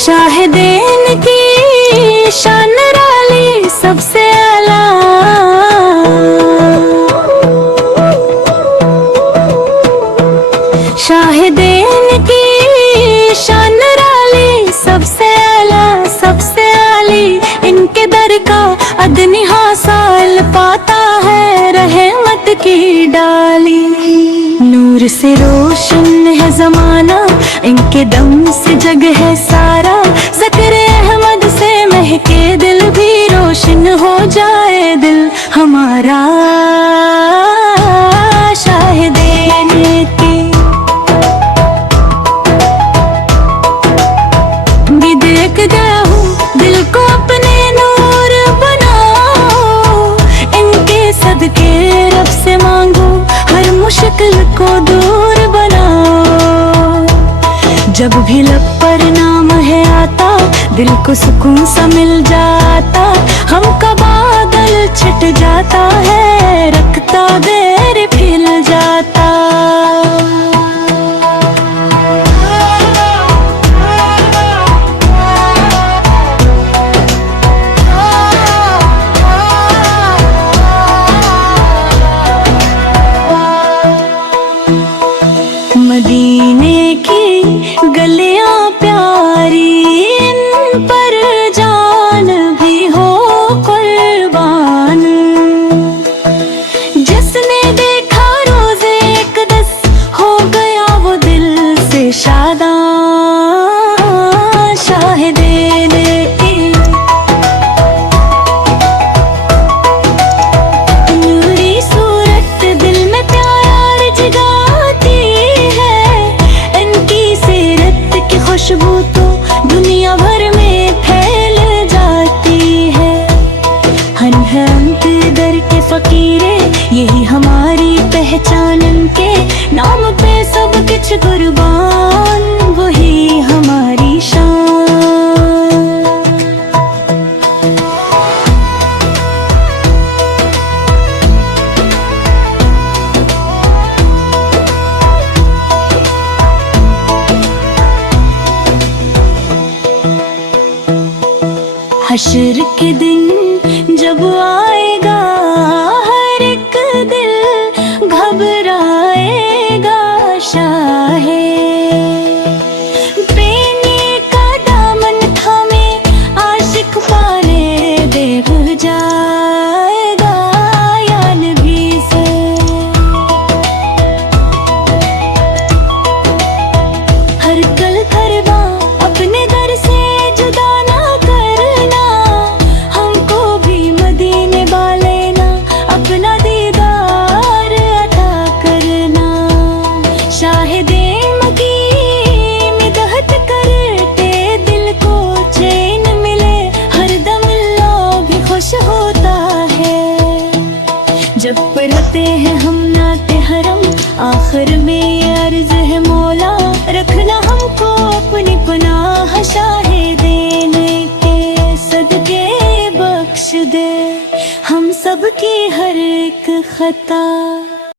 शाहिदेन की शान निराली सबसे आला, शाहिदेन की शान निराली सबसे आला, सबसे आली इनके दर का अदनी हासिल पाता है रहमत की डाली। नूर से रोशन है जमाना, इनके दम से जग है सारा, ज़िक्र अहमद से महके दिल भी रोशन हो जाए दिल हमारा। शाहिदेन की भी देख गया हूँ, दिल को अपने नूर बनाओ, इनके सदके रब से मांगो हर मुश्किल को दूर बनाओ। जब भी लब पर नाम है आता, दिल को सुकून सा मिल जाता, हम का बादल छिट जाता है, रखता देर फिर जाता। मदीने की गलियां प्यारी, इन पर जान भी हो कुर्बान। जिसने देखा रोज़े इक़दस हो गया वो दिल से शादां। शाहिदेन की नूरी सूरत दिल में प्यार जगाती है, इनकी सीरत की खुशबू तो दुनिया भर में फैल जाती है। हम हैं उनके दर के फकीरे, यही हमारी पहचान, उनके नाम पे सब कुछ कुर्बान, वही हमारी शान। हश्र के दिन जब आएगा, हर एक दिल घबराएगा। शाहे पेने का दामन थामे आशिक पारे देख जाएगा या नबी से। हर कल करवा अपने दर से जुदा ना करना, हमको भी मदीने वाले ना अपना दीदार अता करना। शाहिदेन की मिदहत करते दिल को चैन मिले, हर दम अल्लाह भी खुश होता है। जब पढ़ते हैं हम नाते हरम, आखिर में ये अर्ज है मौला, रखना हमको अपनी पनाह। शाहिदेन के सदके बख्श दे हम सबकी हर एक खता।